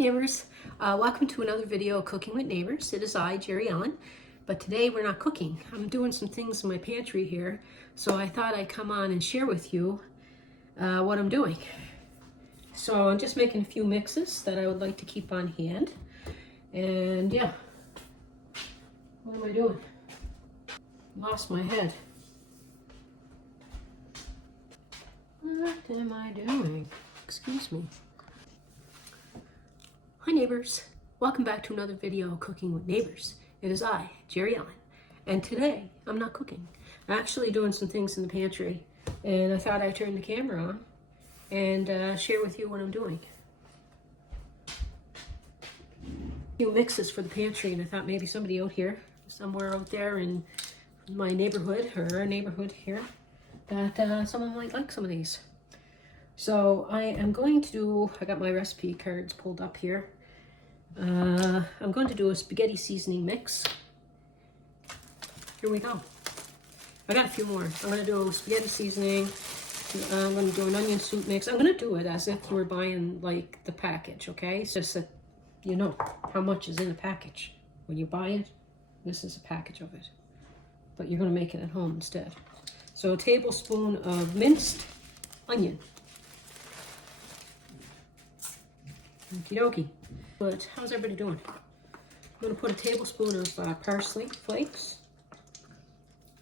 Neighbors, welcome to another video of Cooking with Neighbors. It is I, Jerri-ellen, but today we're not cooking. I'm doing some things in my pantry here, so I thought I'd come on and share with you what I'm doing. So I'm just making a few mixes that I would like to keep on hand, and yeah, what am I doing? Lost my head. What am I doing? Excuse me. Hi neighbors, welcome back to another video of Cooking with Neighbors. It is I, Jerri-ellen, and today I'm not cooking. I'm actually doing some things in the pantry, and I thought I'd turn the camera on and share with you what I'm doing. A few mixes for the pantry, and I thought maybe somebody out here, somewhere out there in my neighborhood, or our neighborhood here, that someone might like some of these. So I am going to do, I got my recipe cards pulled up here. I'm going to do a spaghetti seasoning mix. Here we go. I got a few more. I'm going to do spaghetti seasoning. I'm going to do an onion soup mix. I'm going to do it as if we're buying like the package, okay? It's just that you know how much is in the package. When you buy it, this is a package of it. But you're going to make it at home instead. So a tablespoon of minced onion. Okie dokie. But how's everybody doing? I'm going to put a tablespoon of parsley flakes.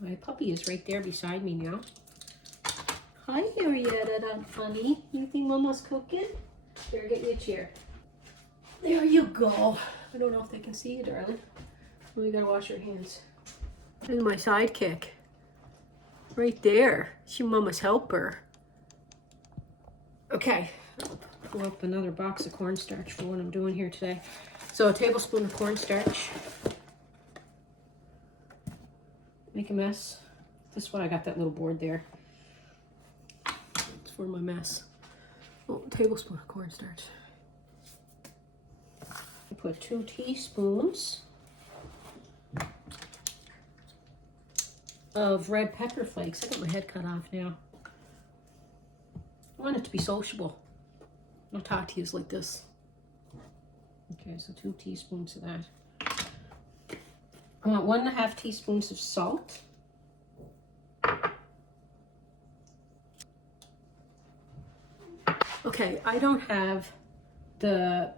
My puppy is right there beside me now. Hi, Jerri-ellen, honey. You think Mama's cooking? Here, get you a chair. There you go. I don't know if they can see you, darling. Well, you gotta wash your hands. There's my sidekick. Right there. She's Mama's helper. Okay. Pull up another box of cornstarch for what I'm doing here today. So a tablespoon of cornstarch. Make a mess. This is why I got that little board there. It's for my mess. Oh, a tablespoon of cornstarch. I put 2 teaspoons of red pepper flakes. I got my head cut off now. I want it to be sociable. I'll talk to you like this. Okay, so 2 teaspoons of that. I want 1.5 teaspoons of salt. Okay, I don't have the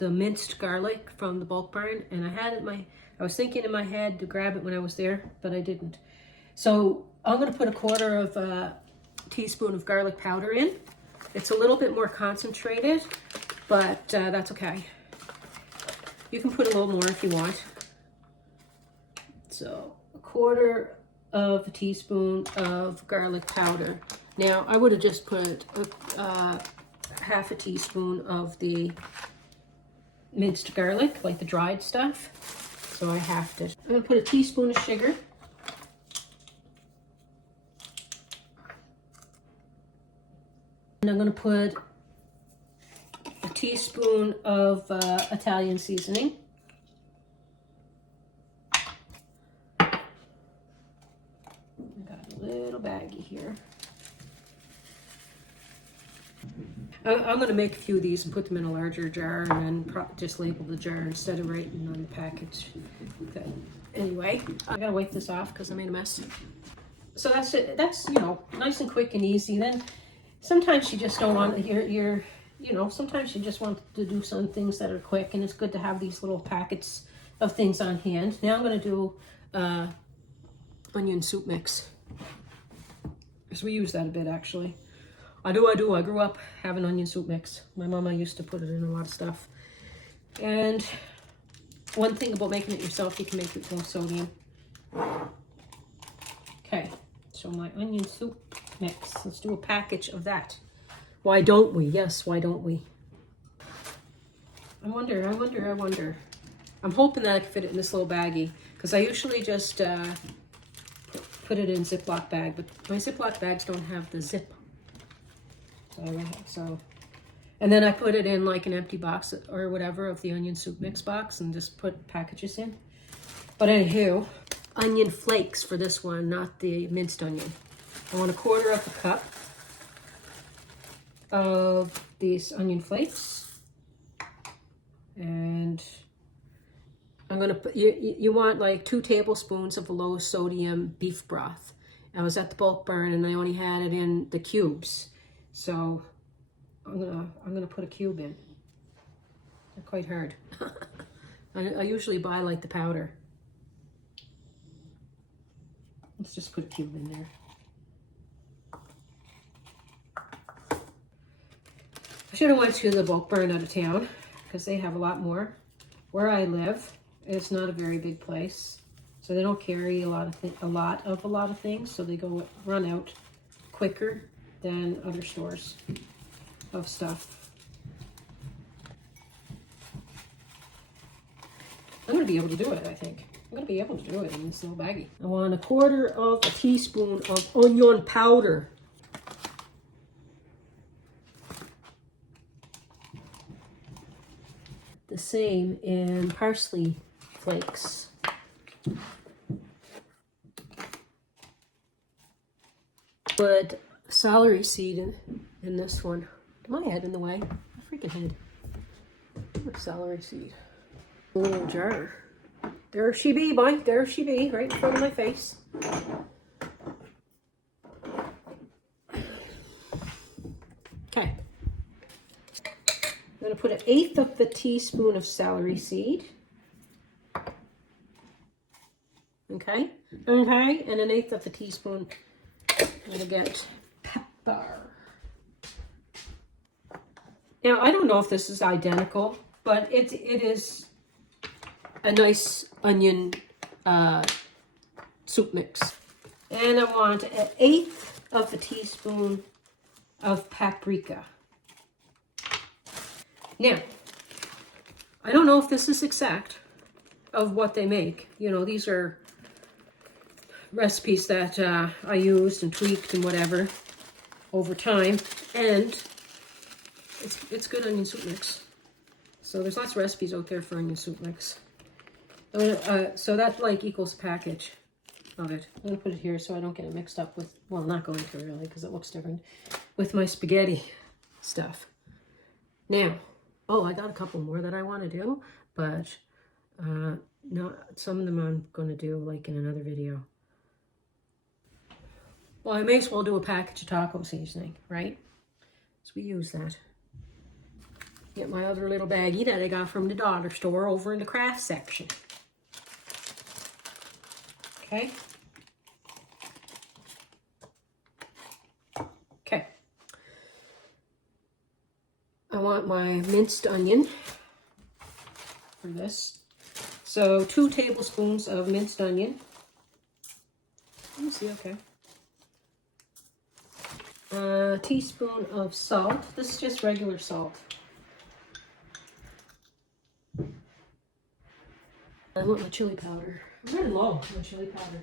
minced garlic from the bulk barn, and I was thinking in my head to grab it when I was there, but I didn't. So I'm going to put 1/4 teaspoon of garlic powder in. It's a little bit more concentrated, but that's okay. You can put a little more if you want. So 1/4 teaspoon of garlic powder. Now I would have just put 1/2 teaspoon of the minced garlic, like the dried stuff. So I have to. I'm gonna put a teaspoon of sugar. And I'm going to put a teaspoon of Italian seasoning. I got a little baggie here. I'm going to make a few of these and put them in a larger jar and then just label the jar instead of writing on the package. Okay. Anyway, I got to wipe this off because I made a mess. So that's it. That's, you know, nice and quick and easy. Then sometimes you just don't want sometimes you just want to do some things that are quick, and it's good to have these little packets of things on hand. Now I'm going to do onion soup mix. Because we use that a bit, actually. I do. I grew up having onion soup mix. My mama used to put it in a lot of stuff. And one thing about making it yourself, you can make it with no sodium. Okay, so my onion soup mix. Let's do a package of that. Why don't we? Yes, why don't we? I wonder. I'm hoping that I can fit it in this little baggie, because I usually just put it in Ziploc bag, but my Ziploc bags don't have the zip. So, and then I put it in like an empty box or whatever of the onion soup mix box and just put packages in. But anywho, onion flakes for this one, not the minced onion. I want 1/4 cup of these onion flakes. And I'm gonna put, you want like 2 tablespoons of a low sodium beef broth. I was at the bulk burn and I only had it in the cubes. So I'm gonna put a cube in. They're quite hard. I usually buy like the powder. Let's just put a cube in there. I should have went to the bulk burn out of town because they have a lot more. Where I live, it's not a very big place, so they don't carry a lot of things. So they run out quicker than other stores of stuff. I'm gonna be able to do it. I think I'm gonna be able to do it in this little baggie. I want 1/4 teaspoon of onion powder. The same in parsley flakes. Put celery seed in this one. My head in the way. My freaking head. Put celery seed. A little jar. There she be, boy. There she be, right in front of my face. Okay. I'm going to put 1/8 teaspoon of celery seed. Okay. Okay. And 1/8 teaspoon. I'm going to get pepper. Now, I don't know if this is identical, but it is a nice onion soup mix. And I want 1/8 teaspoon of paprika. Now, I don't know if this is exact of what they make. You know, these are recipes that I used and tweaked and whatever over time. And it's good onion soup mix. So there's lots of recipes out there for onion soup mix. So that like equals a package of it. I'm going to put it here so I don't get it mixed up with, well, not going to really because it looks different, with my spaghetti stuff. Now, oh, I got a couple more that I want to do, but no, some of them I'm going to do like in another video. Well, I may as well do a package of taco seasoning, right? So we use that. Get my other little baggie that I got from the dollar store over in the craft section. Okay. Okay. I want my minced onion for this. So 2 tablespoons of minced onion. Let me see, okay. A teaspoon of salt. This is just regular salt. I want my chili powder. I'm running low on my chili powder.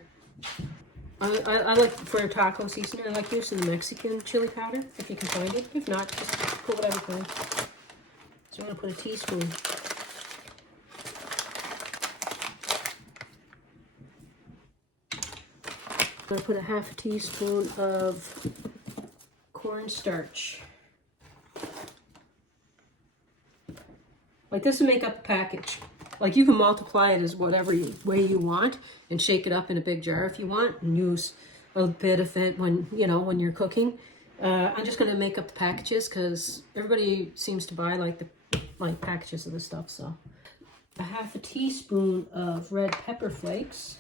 I like, for a taco seasoning, I like using the Mexican chili powder, if you can find it. If not, just put whatever kind. So I'm going to put a teaspoon. I'm going to put a 1/2 teaspoon of cornstarch. Like this will make up a package. Like you can multiply it as whatever way you want and shake it up in a big jar if you want and use a bit of it when, you know, when you're cooking. I'm just going to make up the packages because everybody seems to buy like packages of this stuff. So a 1/2 teaspoon of red pepper flakes.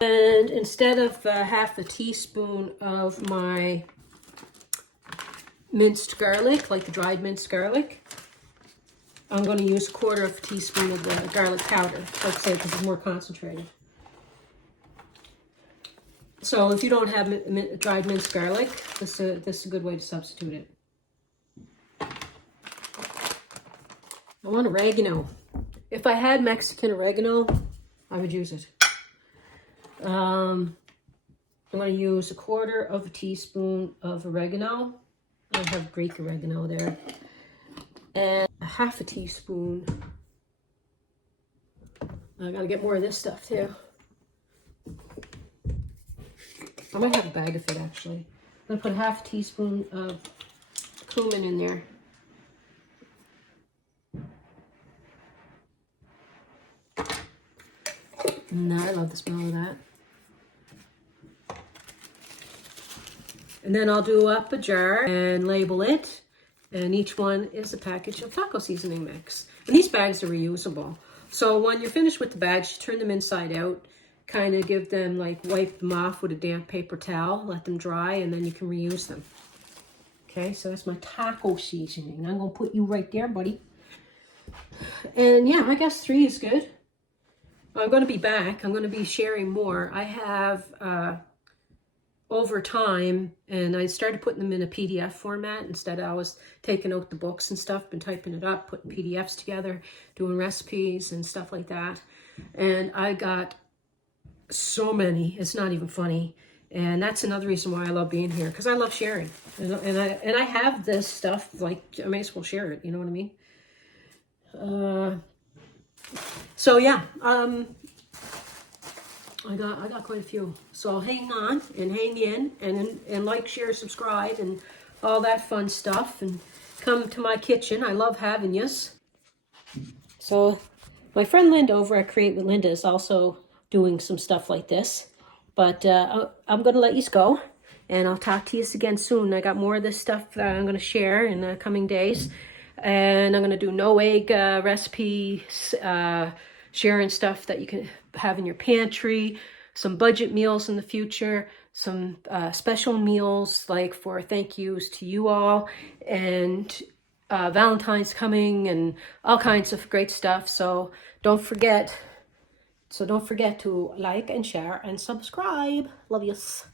And instead of 1/2 teaspoon of my minced garlic, like the dried minced garlic, I'm going to use 1/4 teaspoon of the garlic powder, like I say, because it's more concentrated. So if you don't have dried minced garlic, this is a good way to substitute it. I want oregano. If I had Mexican oregano, I would use it. I'm going to use 1/4 teaspoon of oregano. I have Greek oregano there. And a 1/2 teaspoon. I gotta get more of this stuff too. I might have a bag of it actually. I'm gonna put 1/2 teaspoon of cumin in there. I love the smell of that. And then I'll do up a jar and label it. And each one is a package of taco seasoning mix. And these bags are reusable. So when you're finished with the bags, you turn them inside out. Kind of give them, like, wipe them off with a damp paper towel. Let them dry, and then you can reuse them. Okay, so that's my taco seasoning. I'm going to put you right there, buddy. And yeah, I guess 3 is good. I'm going to be back. I'm going to be sharing more. I have, over time, and I started putting them in a PDF format instead. I was taking out the books and stuff, been typing it up, putting PDFs together, doing recipes and stuff like that. And I got so many, it's not even funny. And that's another reason why I love being here, because I love sharing. And I have this stuff, like, I may as well share it, you know what I mean? So yeah, I got quite a few. So hang on and hang in and like, share, subscribe, and all that fun stuff. And come to my kitchen. I love having yous. So my friend Linda over at Create with Linda is also doing some stuff like this. But I'm going to let yous go. And I'll talk to yous again soon. I got more of this stuff that I'm going to share in the coming days. And I'm going to do no egg recipes, sharing stuff that you can have in your pantry, some budget meals in the future, some special meals like for thank yous to you all, and Valentine's coming, and all kinds of great stuff. So don't forget to like and share and subscribe. Love yous.